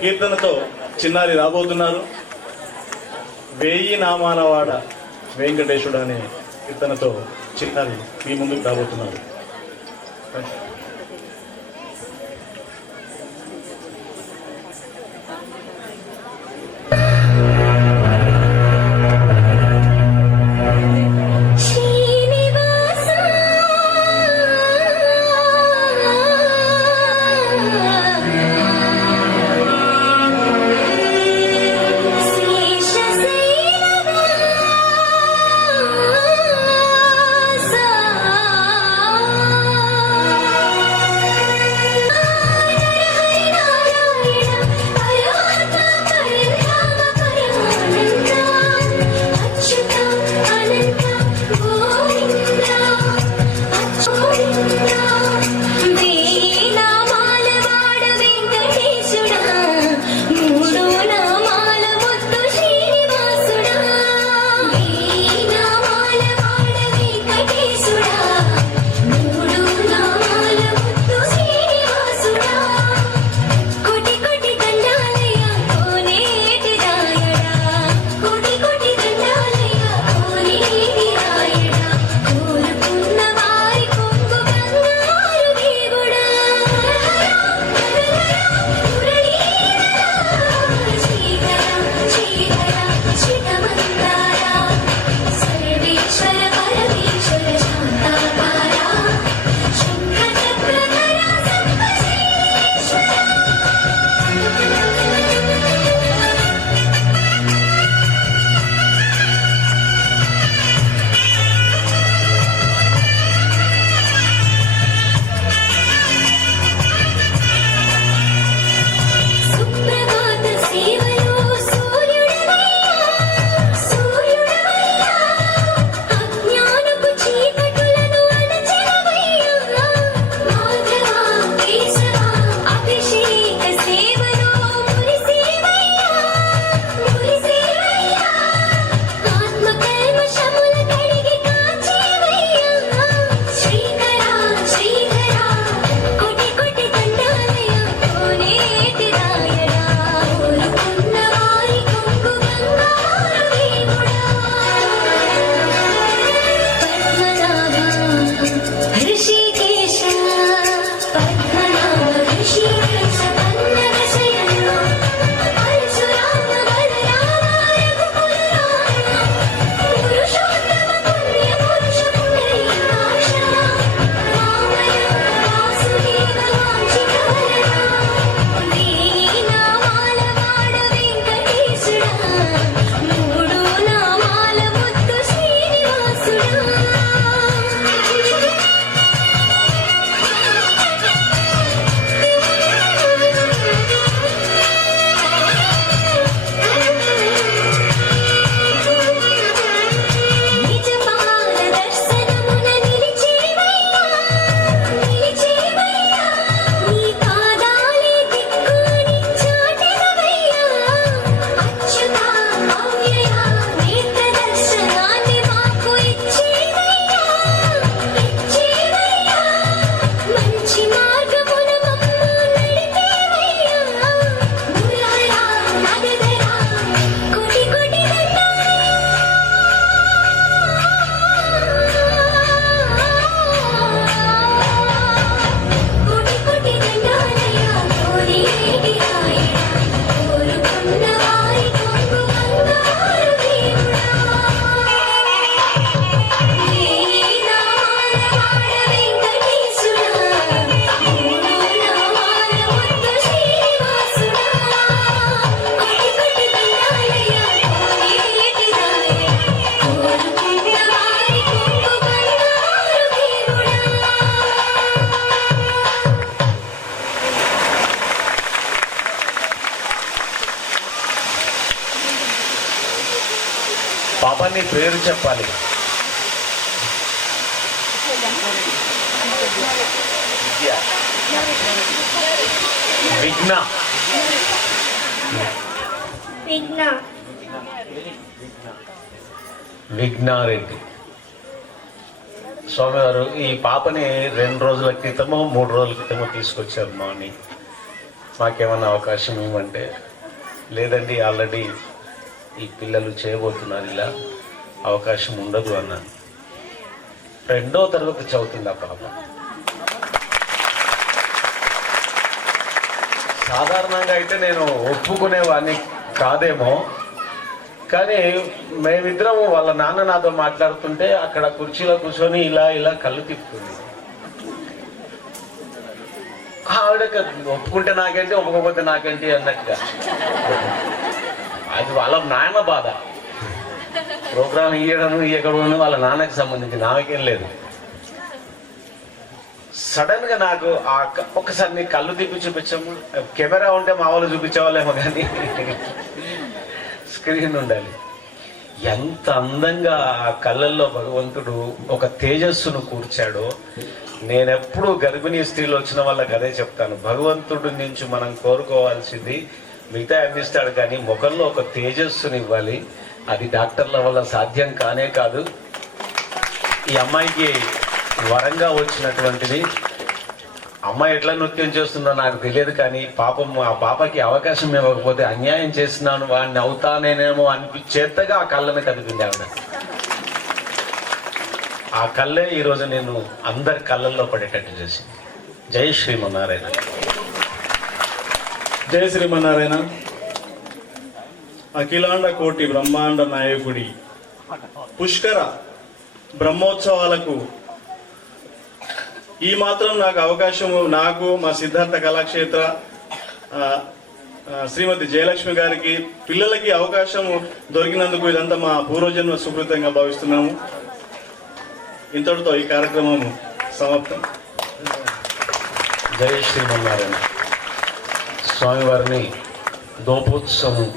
కీర్తనతో చిన్నారి రాబోతున్నారు. 1000 నామాల వాడ వెంకటేశుడు అనే కీర్తనతో చిన్నారి మీ ముందుకు రాబోతున్నారు. పాపాన్ని పేరు చెప్పాలి. విఘ్న విఘ్నారెడ్డి స్వామివారు ఈ పాపని 2 రోజుల క్రితమో 3 రోజుల క్రితమో తీసుకొచ్చారు. మార్నింగ్ మాకేమన్నా అవకాశం ఇవ్వమంటే, లేదండి ఆల్రెడీ ఈ పిల్లలు చేయబోతున్నారు, ఇలా అవకాశం ఉండదు అన్నాను. 2వ తరగతి చదువుతుంది ఆ పాప. సాధారణంగా అయితే నేను ఒప్పుకునేవాడిని కాదేమో, కానీ మేమిద్దరం వాళ్ళ నాన్న నాతో మాట్లాడుతుంటే అక్కడ కుర్చీలో కూర్చొని ఇలా ఇలా కళ్ళు తిప్పుతుంది. ఆవిడకి ఒప్పుకుంటే నాకేంటి, ఒప్పుకోకపోతే నాకేంటి అన్నట్టుగా. అది వాళ్ళ నాన్న బాధ. ప్రోగ్రామ్ ఇయ్యడం వాళ్ళ నాన్నకి సంబంధించి నాకేం లేదు. సడన్ గా నాకు ఒక్కసారి నీ కళ్ళు తిప్పి చూపించాము. కెమెరా ఉంటే మా వాళ్ళు చూపించేవాళ్ళేమో, కానీ స్క్రీన్ ఉండాలి. ఎంత అందంగా ఆ కళ్ళల్లో భగవంతుడు ఒక తేజస్సును కూర్చాడో. నేనెప్పుడు గర్భిణీ స్త్రీలు వచ్చిన వాళ్ళకి అదే చెప్తాను, భగవంతుడి నుంచి మనం కోరుకోవాల్సింది మిగతా అందిస్తాడు, కానీ ముఖంలో ఒక తేజస్సుని ఇవ్వాలి. అది డాక్టర్ల వల్ల సాధ్యం కానే కాదు. ఈ అమ్మాయికి వరంగా వచ్చినటువంటిది. అమ్మాయి ఎట్లా నృత్యం చేస్తుందో నాకు తెలియదు, కానీ పాపం ఆ పాపకి అవకాశం ఇవ్వకపోతే అన్యాయం చేస్తున్నాను, వాడిని అవుతానేనేమో అనిపించేంతగా ఆ కళ్ళని కదిపింది ఆవిడ. ఆ కళ్ళే ఈరోజు నేను అందరి కళ్ళల్లో పడేటట్టు చేసింది. జై శ్రీమన్నారాయణ. జై శ్రీమన్నారాయణ. అఖిలాండ కోటి బ్రహ్మాండ నాయకుడి పుష్కర బ్రహ్మోత్సవాలకు ఈ మాత్రం నాకు అవకాశము, నాకు మా సిద్ధార్థ కళాక్షేత్ర శ్రీమతి జయలక్ష్మి గారికి, పిల్లలకి అవకాశం దొరికినందుకు ఇదంతా మా పూర్వజన్మ సుకృతంగా భావిస్తున్నాము. ఇంతటితో ఈ కార్యక్రమం సమాప్తం. జై శ్రీమన్నారాయణ. స్వామివారిని దోపోత్సవం